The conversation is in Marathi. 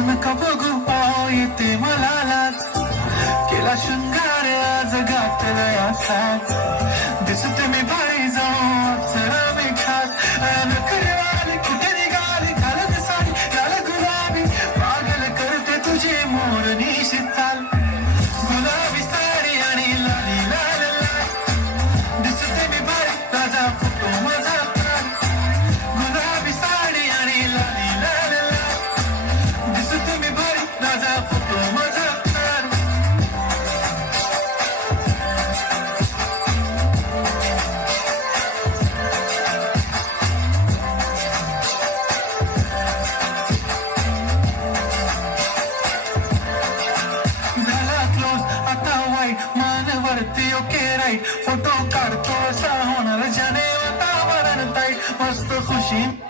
असं नका बघू येते मला लाज केला शृंगार आज घातलाय असाच दिसते मी भारी जाऊ अप्सरा मी खास नखरेवाली कुठे निघाली घालत साडी लाल गुलाबी पागल करते तुझी मोरनीशी चाल गुलाबी साडी आणि लाली लाल लाल दिसते मी भारी ताजा फोटो माझा गुलाबी साडी आणि लाली लाल लाल दिसते मी भारी ताजा फोटो माझा मानवरती ओके राईट फोटो काढतो असा होणार ज्याने वातावरण ताईट मस्त खुशी